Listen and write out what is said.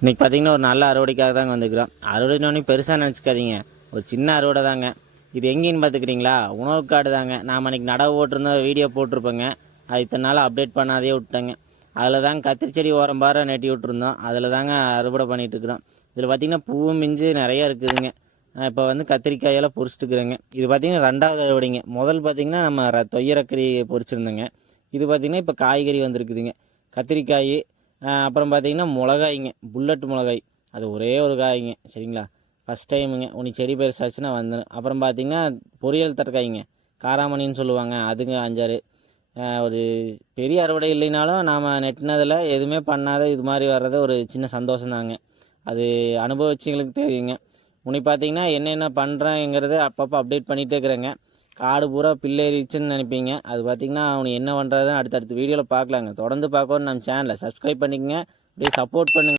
இன்றைக்கி பார்த்திங்கன்னா ஒரு நல்ல அறுவடைக்காக தாங்க வந்துக்கிறோம். அறுவடைனோடனே பெருசாக நினச்சிக்காதீங்க, ஒரு சின்ன அறுவடை தாங்க. இது எங்கேன்னு பார்த்துக்கிறீங்களா? உணவு காடு தாங்க. நாம் அன்றைக்கி நடவு போட்டிருந்தோம், வீடியோ போட்டிருப்பேங்க. அது இத்தனை நாள் அப்டேட் பண்ணாதே விட்டேங்க. அதில் தாங்க கத்திரி செடி ஓரம் பார நட்டி விட்ருந்தோம். அதில் தாங்க அறுவடை பண்ணிகிட்ருக்குறோம். இதில் பார்த்திங்கன்னா பூவும் மிஞ்சு நிறையா இருக்குதுங்க. இப்போ வந்து கத்திரிக்காயெல்லாம் பொறிச்சிட்டுருக்குறேங்க. இது பார்த்திங்கன்னா 2வது அறுவடைங்க. முதல் பார்த்திங்கன்னா நம்ம தொய்யரக்கறி பொறிச்சிருந்தோங்க. இது பார்த்திங்கன்னா இப்போ காய்கறி வந்திருக்குதுங்க. கத்திரிக்காய், அப்புறம் பார்த்திங்கன்னா மிளகாய்ங்க, புல்லட் மிளகாய். அது ஒரே ஒரு காய்ங்க, சரிங்களா? ஃபஸ்ட் டைமுங்க. உனி செடி பெருசாச்சுன்னா வந்துடும். அப்புறம் பார்த்திங்கன்னா பொரியல் தரக்காய்ங்க, காராமணின்னு சொல்லுவாங்க, அதுங்க 5-6. ஒரு பெரிய அறுவடை இல்லைனாலும் நாம் நெட்டினதில் எதுவுமே பண்ணாத இது மாதிரி வர்றது ஒரு சின்ன சந்தோஷம்தாங்க. அது அனுபவிச்சவங்களுக்கு தெரியுங்க. உனி பார்த்திங்கன்னா என்னென்ன பண்ணுறேங்கிறது அப்பப்போ அப்டேட் பண்ணிகிட்டே இருக்கிறேங்க. காடு பூரா பில்லேறிச்சுன்னு நினைப்பீங்க. அது பார்த்திங்கன்னா அவனு என்ன பண்ணுறதுன்னு அடுத்தடுத்த வீடியோவில் பார்க்கலாங்க. தொடர்ந்து பார்க்கணுன்னு நம்ம சேனலை சப்ஸ்கிரைப் பண்ணிக்கங்க. அப்படியே சப்போர்ட் பண்ணுங்கள்.